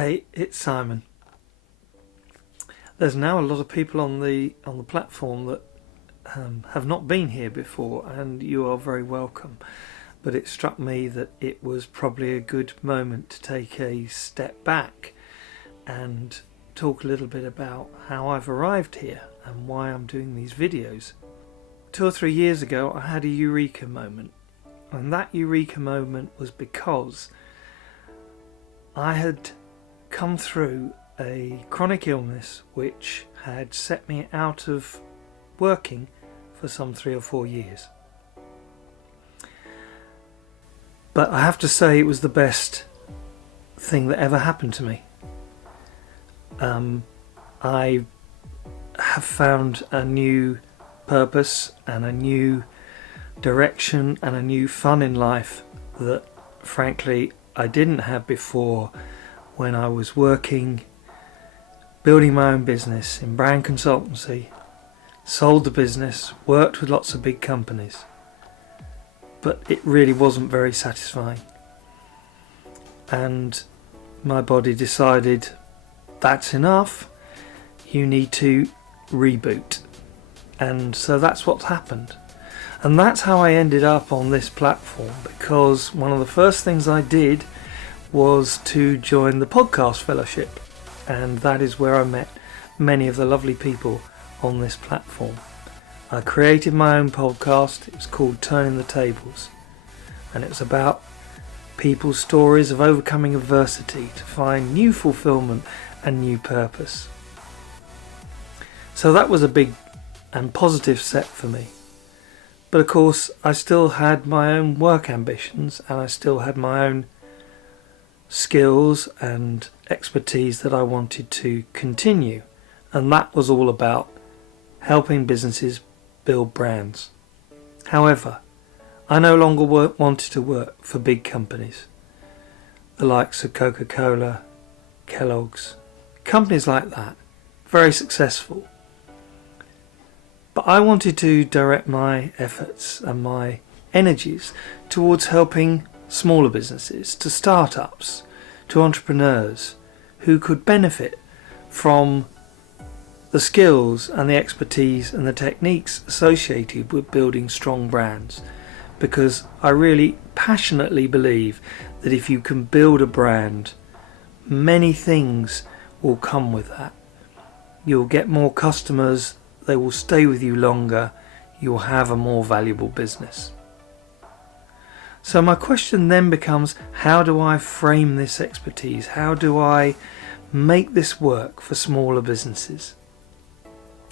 Hey, it's Simon. There's now a lot of people on the platform that have not been here before, and you are very welcome. But it struck me that it was probably a good moment to take a step back and talk a little bit about how I've arrived here and why I'm doing these videos. 2 or 3 years ago, I had a eureka moment, and that eureka moment was because I had come through a chronic illness which had set me out of working for some 3 or 4 years. But I have to say it was the best thing that ever happened to me. I have found a new purpose and a new direction and a new fun in life that frankly I didn't have before when I was working, building my own business in brand consultancy, sold the business, worked with lots of big companies, but it really wasn't very satisfying. And my body decided, that's enough, you need to reboot. And so that's what's happened. And that's how I ended up on this platform, because one of the first things I did was to join the podcast fellowship, and that is where I met many of the lovely people on this platform. I created my own podcast. It was called Turning the Tables, and it was about people's stories of overcoming adversity to find new fulfillment and new purpose. So that was a big and positive step for me. But of course I still had my own work ambitions, and I still had my own skills and expertise that I wanted to continue, and that was all about helping businesses build brands. However, I no longer wanted to work for big companies, the likes of Coca-Cola, Kellogg's, companies like that, very successful. But I wanted to direct my efforts and my energies towards helping smaller businesses, to startups, to entrepreneurs who could benefit from the skills and the expertise and the techniques associated with building strong brands. Because I really passionately believe that if you can build a brand, many things will come with that. You'll get more customers, they will stay with you longer, you'll have a more valuable business. So my question then becomes, how do I frame this expertise? How do I make this work for smaller businesses?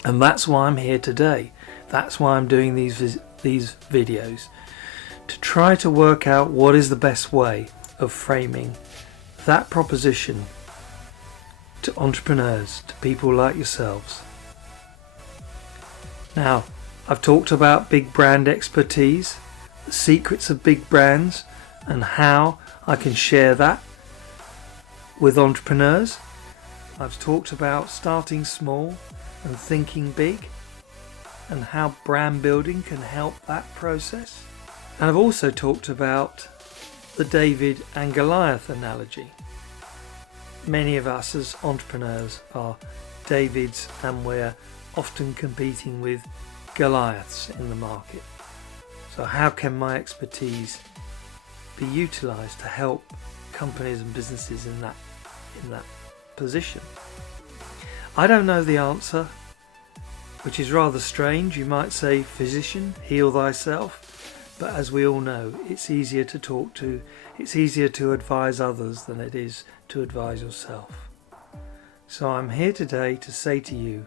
And that's why I'm here today. That's why I'm doing these videos, to try to work out what is the best way of framing that proposition to entrepreneurs, to people like yourselves. Now, I've talked about big brand expertise, the secrets of big brands, and how I can share that with entrepreneurs. I've talked about starting small and thinking big, and how brand building can help that process. And I've also talked about the David and Goliath analogy. Many of us as entrepreneurs are Davids, and we're often competing with Goliaths in the market. So how can my expertise be utilised to help companies and businesses in that position? I don't know the answer, which is rather strange. You might say, physician, heal thyself. But as we all know, it's easier to advise others than it is to advise yourself. So I'm here today to say to you,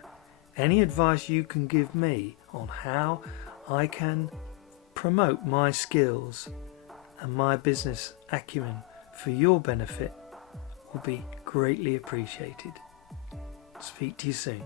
any advice you can give me on how I can promote my skills and my business acumen for your benefit will be greatly appreciated. Speak to you soon.